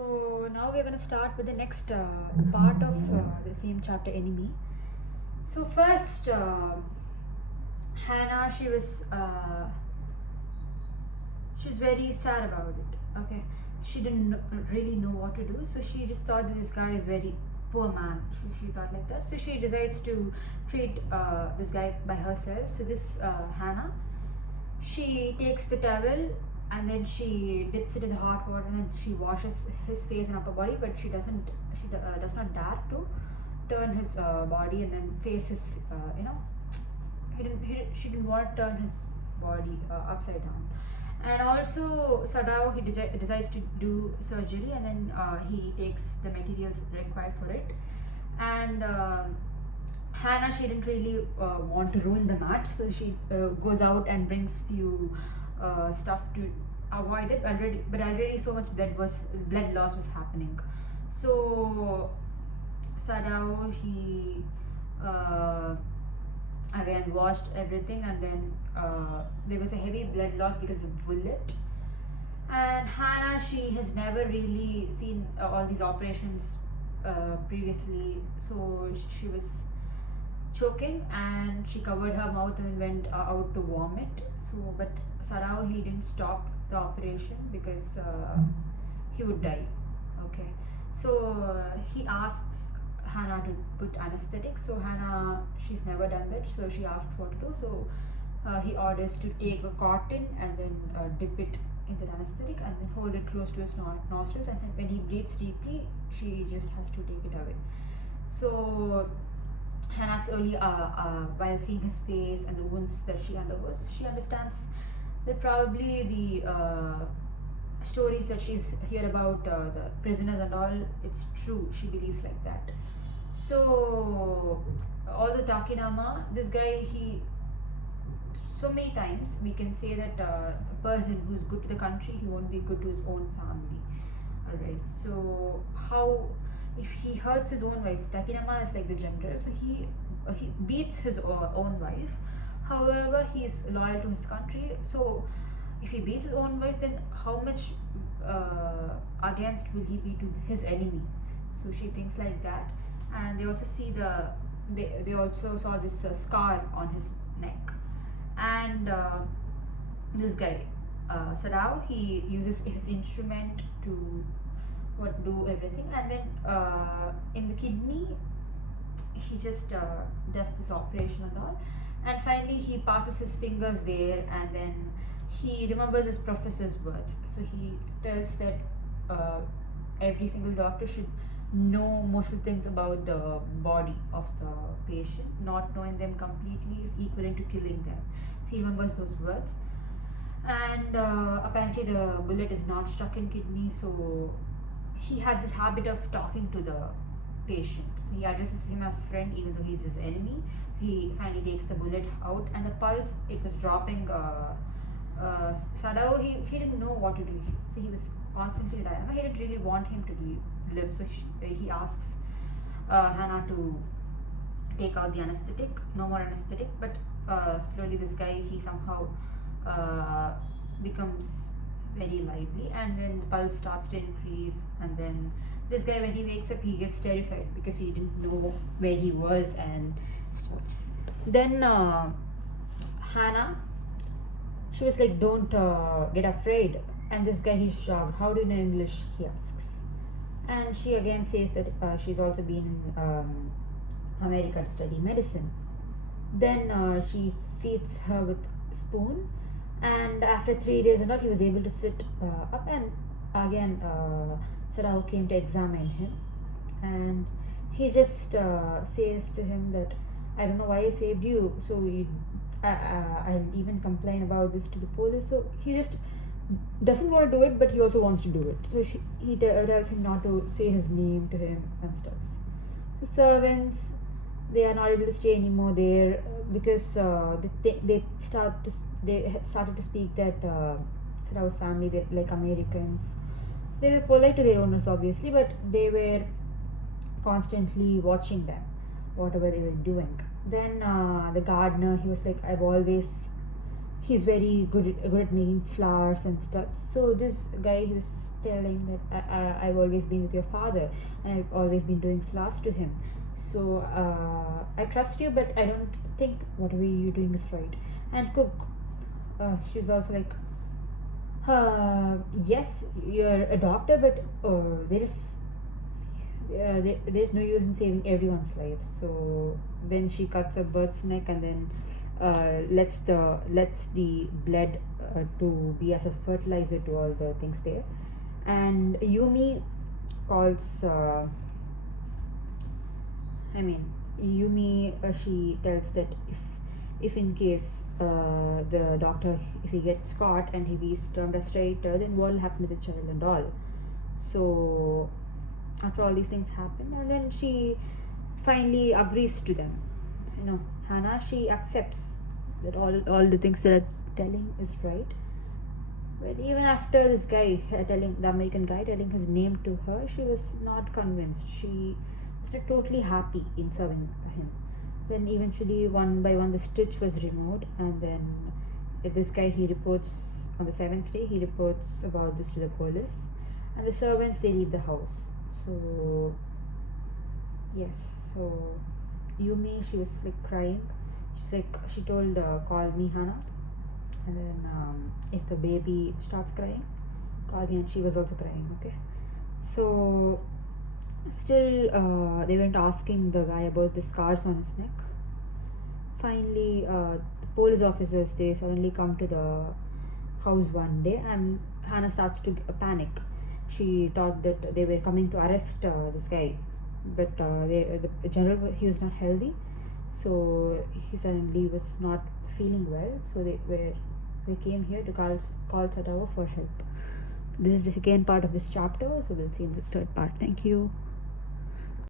So now we're going to start with the next part of the same chapter, enemy. So first, Hannah, she was very sad about it. Okay, she didn't really know what to do, so she just thought that this guy is very poor man. She thought like that, so she decides to treat this guy by herself. So this Hannah, she takes the towel and then she dips it in the hot water and she washes his face and upper body, but she doesn't. Does not dare to turn his body and then face his. She didn't want to turn his body upside down. And also Sadao, he decides to do surgery and then he takes the materials required for it. And Hannah, she didn't really want to ruin the mat, so she goes out and brings few stuff to avoid it. But already so much blood loss was happening. So Sadao, he again washed everything, and then there was a heavy blood loss because of the bullet. And Hannah, she has never really seen all these operations previously, so she was choking and she covered her mouth and then went out to vomit. So, but Sarao, he didn't stop the operation because he would die. Okay, so he asks Hannah to put anesthetic. So Hannah, she's never done that, so she asks what to do. So he orders to take a cotton and then dip it in the anesthetic and then hold it close to his nostrils, and when he breathes deeply, she just has to take it away. So Hannah slowly, while seeing his face and the wounds that she undergoes, she understands that probably the stories that she's heard about the prisoners and all, it's true. She believes like that. So all the Takinama, this guy, he, so many times we can say that a person who's good to the country, he won't be good to his own family. Alright, so how, if he hurts his own wife, Takinama is like the general, so he beats his own wife. However, he is loyal to his country. So if he beats his own wife, then how much against will he be to his enemy? So she thinks like that. And they also see they also saw this scar on his neck. And this guy, Sadao, he uses his instrument to do everything, and then in the kidney, he just does this operation and all. And finally, he passes his fingers there, and then he remembers his professor's words. So he tells that every single doctor should know most of the things about the body of the patient. Not knowing them completely is equivalent to killing them. So he remembers those words. And apparently the bullet is not stuck in kidney, so he has this habit of talking to the patient. So he addresses him as friend even though he's his enemy. So he finally takes the bullet out, and the pulse, it was dropping. Sadao, he didn't know what to do. So he was constantly dying. He didn't really want him to live, so he asks Hannah to take out the anesthetic, no more anesthetic. But slowly this guy, he somehow becomes very lively, and then the pulse starts to increase. And then this guy, when he wakes up, he gets terrified because he didn't know where he was and stuff. Then Hannah, she was like, don't get afraid. And this guy, he's shocked. How do you know English? He asks. And she again says that she's also been in America to study medicine. Then she feeds her with a spoon, and after 3 days and all, he was able to sit up. And again, Sarao came to examine him, and he just says to him that I don't know why I saved you, so I'll even complain about this to the police. So he just doesn't want to do it, but he also wants to do it. So he tells him not to say his name to him and stuff. So servants, they are not able to stay anymore there because they started to speak that Sarao's family, they like Americans. They were polite to their owners, obviously, but they were constantly watching them, whatever they were doing. Then the gardener, he was like, I've always he's very good at making flowers and stuff. So this guy, he was telling that I've always been with your father and I've always been doing flowers to him. So I trust you, but I don't think whatever you're doing is right. And cook, she was also like, yes, you're a doctor, but there's no use in saving everyone's life. So then she cuts a bird's neck and then lets the blood to be as a fertilizer to all the things there. And Yumi calls. She tells that if in case the doctor, if he gets caught and if he's termed as traitor, then what will happen to the child and all. So after all these things happen, and then she finally agrees to them. Hannah, she accepts that all the things that are telling is right. But even after this guy telling the American guy telling his name to her, she was not convinced. She was not totally happy in serving him. Then eventually, one by one, the stitch was removed, and then this guy, he reports on the seventh day. He reports about this to the police, and the servants, they leave the house. So yes, so Yumi, she was like crying. She told, call me Hannah, and then if the baby starts crying, call me. And she was also crying. Okay, so still they went asking the guy about the scars on his neck. Finally, the police officers, they suddenly come to the house one day, and Hannah starts to panic. She thought that they were coming to arrest this guy, but the general, he was not healthy, so he suddenly was not feeling well. So they came here to call Sadawa for help. This is the second part of this chapter, so we'll see in the third part. Thank you.